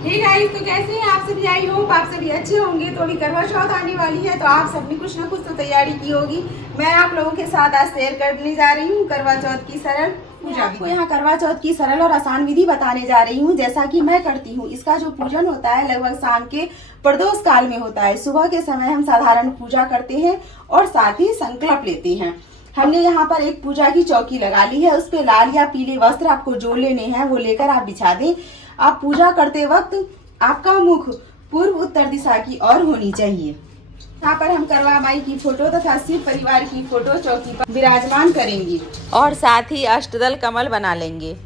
Hey guys, तो कैसे हैं आप सभी। आई होप आप सभी अच्छे होंगे। तो अभी करवा चौथ आने वाली है, तो आप सबने कुछ ना कुछ तो तैयारी की होगी। मैं आप लोगों के साथ आज शेयर करने जा रही हूँ करवा चौथ की सरल पूजा। आपको यहाँ करवा चौथ की सरल और आसान विधि बताने जा रही हूँ, जैसा कि मैं करती हूँ। इसका जो पूजन होता है लगभग शाम के प्रदोष काल में होता है। सुबह के समय हम साधारण पूजा करते हैं और साथ ही संकल्प लेते हैं। हमने यहाँ पर एक पूजा की चौकी लगा ली है, उस पे लाल या पीले वस्त्र आपको जो लेने हैं वो लेकर आप बिछा दें। आप पूजा करते वक्त आपका मुख पूर्व उत्तर दिशा की ओर होनी चाहिए। यहाँ पर हम करवा माई की फोटो तथा शिव परिवार की फोटो चौकी पर विराजमान करेंगे और साथ ही अष्टदल कमल बना लेंगे।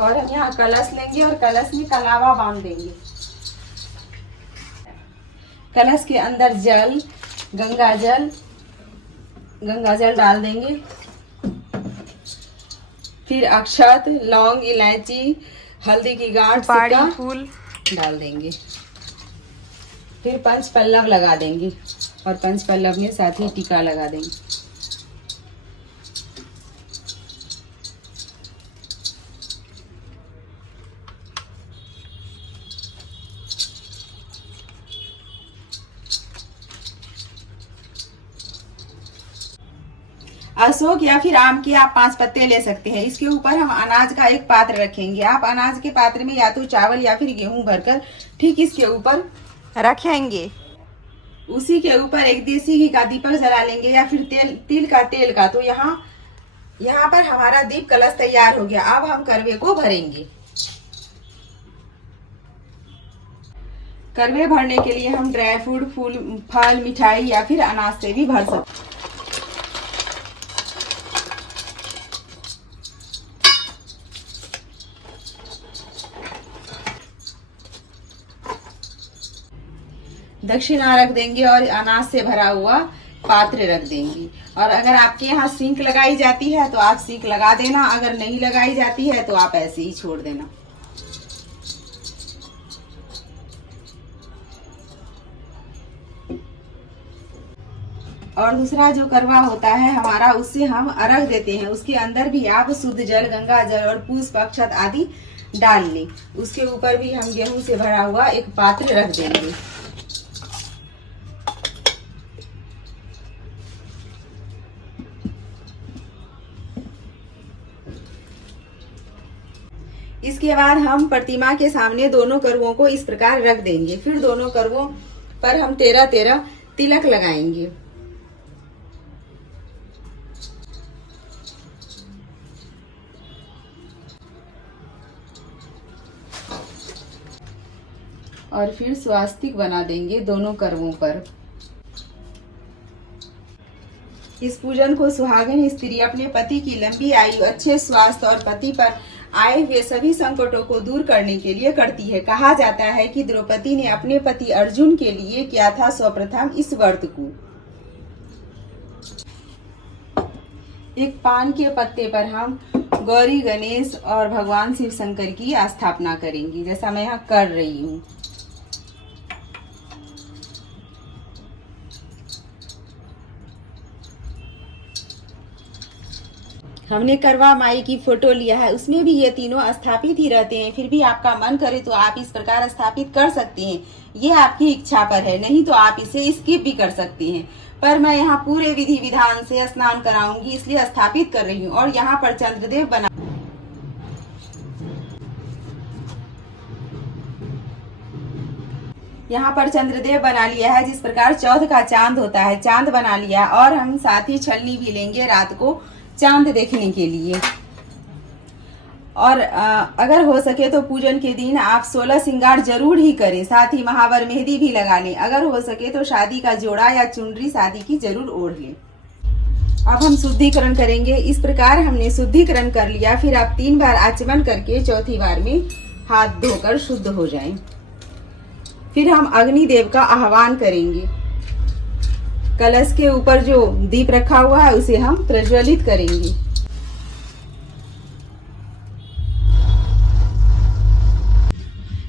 और हम यहाँ कलश लेंगे और कलश में कलावा बांध देंगे। कलश के अंदर जल गंगा जल डाल देंगे। फिर अक्षत, लौंग, इलायची, हल्दी की गांठ, सुपारी, सिक्का फूल डाल देंगे। फिर पंच पल्लव लगा देंगे और पंच पल्लव में साथ ही टीका लगा देंगे। अशोक या फिर आम के आप 5 पत्ते ले सकते हैं। इसके ऊपर हम अनाज का एक पात्र रखेंगे। आप अनाज के पात्र में या तो चावल या फिर गेहूं भरकर ठीक इसके ऊपर रखेंगे। उसी के ऊपर एक देसी घी का दीपक जला लेंगे या फिर तिल का। तो यहाँ पर हमारा दीप कलश तैयार हो गया। अब हम करवे को भरेंगे। करवे भरने के लिए हम ड्राई फ्रूट, फल, मिठाई या फिर अनाज से भी भर सकते हैं। दक्षिणा रख देंगे और अनाज से भरा हुआ पात्र रख देंगे। और अगर आपके यहाँ सिंक लगाई जाती है तो आप सिंक लगा देना, अगर नहीं लगाई जाती है तो आप ऐसे ही छोड़ देना। और दूसरा जो करवा होता है हमारा, उससे हम अर्घ देते हैं। उसके अंदर भी आप शुद्ध जल, गंगा जल और पुष्प, अक्षत आदि डाल लें। उसके ऊपर भी हम गेहूं से भरा हुआ एक पात्र रख देंगे। इसके बाद हम प्रतिमा के सामने दोनों करवों को इस प्रकार रख देंगे। फिर दोनों करवों पर हम 13 तिलक लगाएंगे। और फिर स्वास्तिक बना देंगे दोनों करवों पर। इस पूजन को सुहागिन स्त्री अपने पति की लंबी आयु, अच्छे स्वास्थ्य और पति पर आए हुए सभी संकटों को दूर करने के लिए करती है। कहा जाता है कि द्रौपदी ने अपने पति अर्जुन के लिए किया था सर्वप्रथम इस व्रत को। एक पान के पत्ते पर हम गौरी, गणेश और भगवान शिव शंकर की स्थापना करेंगे, जैसा मैं यहाँ कर रही हूँ। हमने करवा माई की फोटो लिया है, उसमें भी ये तीनों स्थापित ही रहते हैं। फिर भी आपका मन करे तो आप इस प्रकार स्थापित कर सकते हैं, ये आपकी इच्छा पर है। नहीं तो आप इसे स्किप भी कर सकते हैं। पर मैं यहाँ पूरे विधि विधान से स्नान कराऊंगी, इसलिए स्थापित कर रही हूँ। और यहाँ पर चंद्रदेव बना लिया है, जिस प्रकार चौथ का चांद होता है, चांद बना लिया। और हम साथ ही छलनी भी लेंगे रात को चांद देखने के लिए। और अगर हो सके तो पूजन के दिन आप 16 श्रृंगार जरूर ही करें। साथ ही महावर मेहंदी भी लगा लें। अगर हो सके तो शादी का जोड़ा या चुनरी शादी की जरूर ओढ़ लें। अब हम शुद्धिकरण करेंगे। इस प्रकार हमने शुद्धिकरण कर लिया। फिर आप 3 बार आचमन करके चौथी बार में हाथ धोकर शुद्ध हो जाएं। फिर हम अग्निदेव का आह्वान करेंगे। कलश के ऊपर जो दीप रखा हुआ है उसे हम प्रज्वलित करेंगे।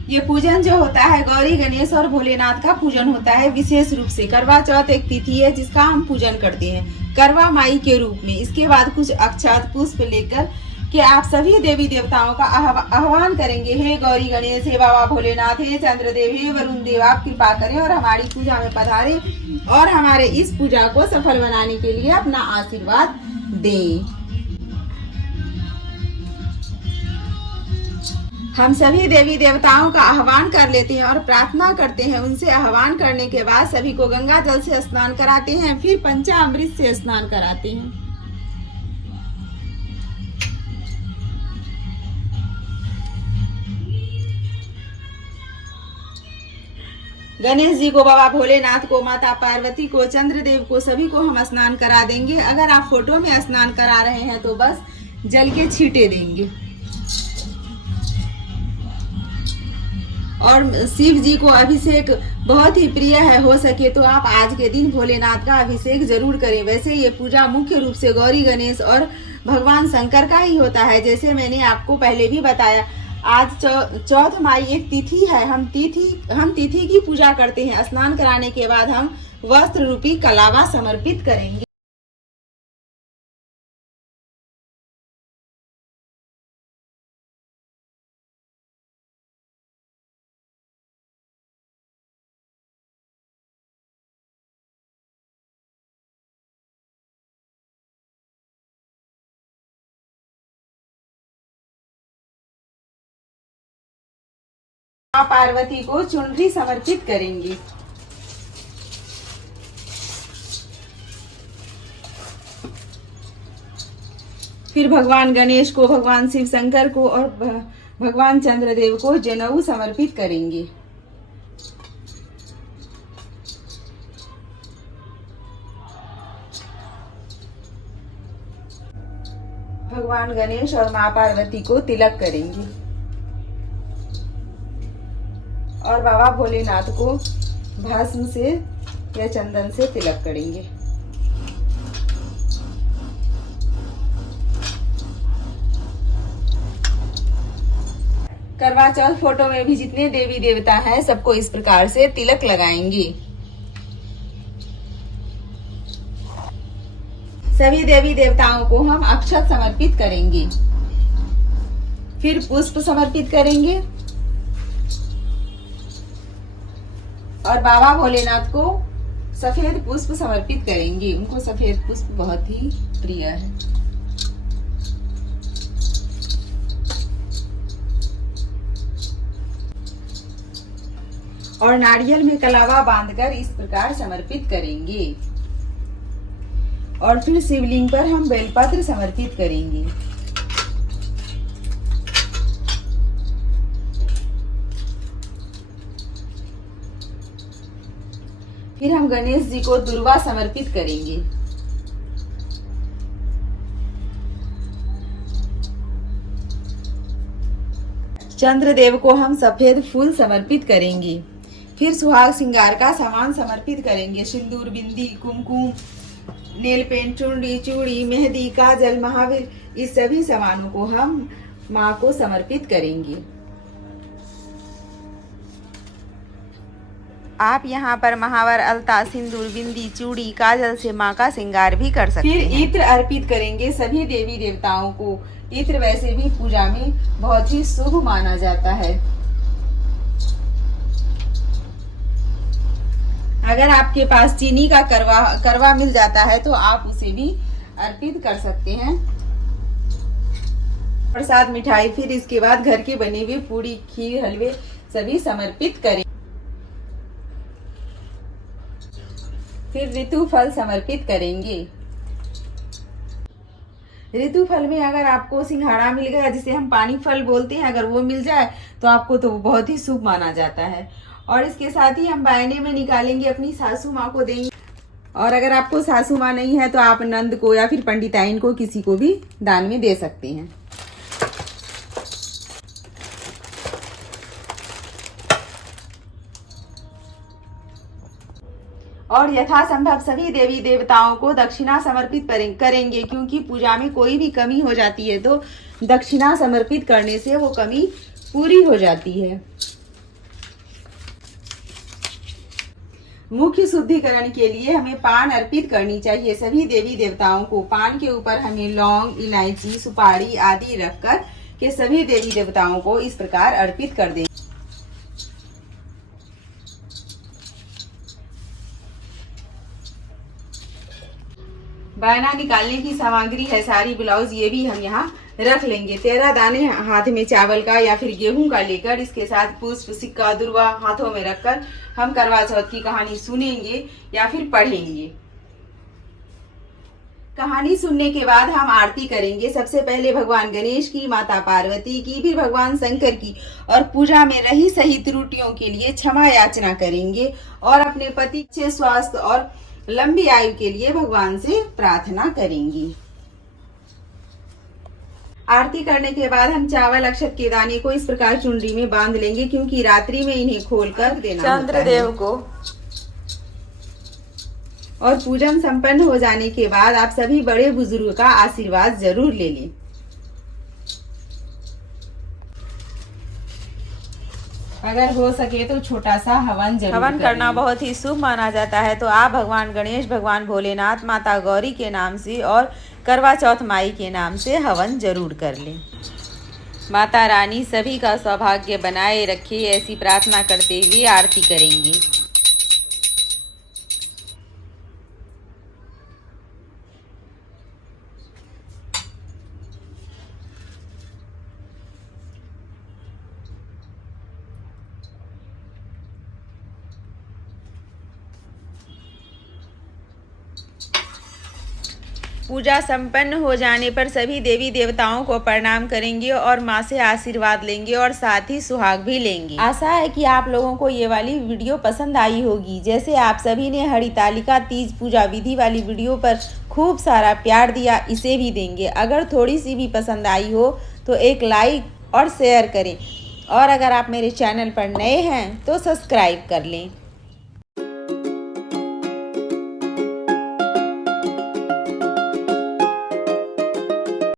ये पूजन जो होता है गौरी, गणेश और भोलेनाथ का पूजन होता है विशेष रूप से। करवा चौथ एक तिथि है जिसका हम पूजन करते हैं करवा माई के रूप में। इसके बाद कुछ अक्षत पुष्प लेकर कि आप सभी देवी देवताओं का आह्वान करेंगे। हे गौरी गणेश, हे बाबा भोलेनाथ, हे चंद्रदेव, हे वरुण देव, आप कृपा करें और हमारी पूजा में पधारें और हमारे इस पूजा को सफल बनाने के लिए अपना आशीर्वाद दें। हम सभी देवी देवताओं का आह्वान कर लेते हैं और प्रार्थना करते हैं। उनसे आह्वान करने के बाद सभी को गंगा जल से स्नान कराते हैं, फिर पंचामृत से स्नान कराते हैं। गणेश जी को, बाबा भोलेनाथ को, माता पार्वती को, चंद्रदेव को, सभी को हम स्नान करा देंगे। अगर आप फोटो में स्नान करा रहे हैं तो बस जल के छींटे देंगे। और शिव जी को अभिषेक बहुत ही प्रिय है, हो सके तो आप आज के दिन भोलेनाथ का अभिषेक जरूर करें। वैसे ये पूजा मुख्य रूप से गौरी गणेश और भगवान शंकर का ही होता है। जैसे मैंने आपको पहले भी बताया, आज चौथ माई एक तिथि है। हम तिथि की पूजा करते हैं। स्नान कराने के बाद हम वस्त्र रूपी कलावा समर्पित करेंगे। मां पार्वती को चुनरी समर्पित करेंगे। फिर भगवान गणेश को, भगवान शिव शंकर को और भगवान चंद्रदेव को जनेऊ समर्पित करेंगे। भगवान गणेश और मां पार्वती को तिलक करेंगे और बाबा भोलेनाथ को भस्म से या चंदन से तिलक करेंगे। करवा चौथ फोटो में भी जितने देवी देवता हैं सबको इस प्रकार से तिलक लगाएंगे। सभी देवी देवताओं को हम अक्षत समर्पित करेंगे, फिर पुष्प समर्पित करेंगे और बाबा भोलेनाथ को सफेद पुष्प समर्पित करेंगे। उनको सफेद पुष्प बहुत ही प्रिय है। और नारियल में कलावा बांधकर इस प्रकार समर्पित करेंगे और फिर शिवलिंग पर हम बेलपत्र समर्पित करेंगे। फिर हम गणेश जी को दुर्वा समर्पित करेंगे। चंद्रदेव को हम सफेद फूल समर्पित करेंगे। फिर सुहाग श्रृंगार का सामान समर्पित करेंगे। सिंदूर, बिंदी, कुमकुम, नेल पेंट, चुनरी, चूड़ी, मेहंदी, काजल, महावीर, इस सभी सामानों को हम माँ को समर्पित करेंगे। आप यहाँ पर महावर, अलता, सिंदूर, बिंदी, चूड़ी, काजल से माँ का श्रृंगार भी कर सकते हैं। फिर इत्र अर्पित करेंगे सभी देवी देवताओं को। इत्र वैसे भी पूजा में बहुत ही शुभ माना जाता है। अगर आपके पास चीनी का करवा मिल जाता है तो आप उसे भी अर्पित कर सकते हैं। प्रसाद, मिठाई, फिर इसके बाद घर के बने हुए पूरी, खीर, हलवे सभी समर्पित करें। फिर ऋतु फल समर्पित करेंगे। ऋतु फल में अगर आपको सिंघाड़ा मिल गया, जिसे हम पानी फल बोलते हैं, अगर वो मिल जाए तो आपको तो बहुत ही शुभ माना जाता है। और इसके साथ ही हम बायने में निकालेंगे, अपनी सासू माँ को देंगे। और अगर आपको सासू माँ नहीं है तो आप नंद को या फिर पंडिताइन को, किसी को भी दान में दे सकते हैं। और यथासंभव सभी देवी देवताओं को दक्षिणा समर्पित करेंगे, क्योंकि पूजा में कोई भी कमी हो जाती है तो दक्षिणा समर्पित करने से वो कमी पूरी हो जाती है। मुख्य शुद्धिकरण के लिए हमें पान अर्पित करनी चाहिए। सभी देवी देवताओं को पान के ऊपर हमें लौंग, इलायची, सुपारी आदि रखकर के सभी देवी देवताओं को इस प्रकार अर्पित कर दें। बायना निकालने की सामग्री है साड़ी, ब्लाउज, ये भी हम यहाँ रख लेंगे। 13 दाने हाथ में चावल का या फिर गेहूं का लेकर इसके साथ पुष्प, सिक्का, दुर्वा हाथों में रखकर हम करवा चौथ की कहानी सुनेंगे या फिर पढ़ेंगे। कहानी सुनने के बाद हम आरती करेंगे। सबसे पहले भगवान गणेश की, माता पार्वती की, फिर भगवान शंकर की और पूजा में रही सही त्रुटियों के लिए क्षमा याचना करेंगे और अपने पति के स्वास्थ्य और लंबी आयु के लिए भगवान से प्रार्थना करेंगी। आरती करने के बाद हम चावल, अक्षत के दाने को इस प्रकार चुनरी में बांध लेंगे, क्योंकि रात्रि में इन्हें खोलकर देना चंद्रदेव को। और पूजन संपन्न हो जाने के बाद आप सभी बड़े बुजुर्ग का आशीर्वाद जरूर ले लें। अगर हो सके तो छोटा सा हवन जरूर हवन करना बहुत ही शुभ माना जाता है। तो आप भगवान गणेश, भगवान भोलेनाथ, माता गौरी के नाम से और करवा चौथ माई के नाम से हवन जरूर कर लें। माता रानी सभी का सौभाग्य बनाए रखे, ऐसी प्रार्थना करते हुए आरती करेंगे। पूजा संपन्न हो जाने पर सभी देवी देवताओं को प्रणाम करेंगे और माँ से आशीर्वाद लेंगे और साथ ही सुहाग भी लेंगे। आशा है कि आप लोगों को ये वाली वीडियो पसंद आई होगी। जैसे आप सभी ने हरितालिका तीज पूजा विधि वाली वीडियो पर खूब सारा प्यार दिया, इसे भी देंगे। अगर थोड़ी सी भी पसंद आई हो तो एक लाइक और शेयर करें और अगर आप मेरे चैनल पर नए हैं तो सब्सक्राइब कर लें।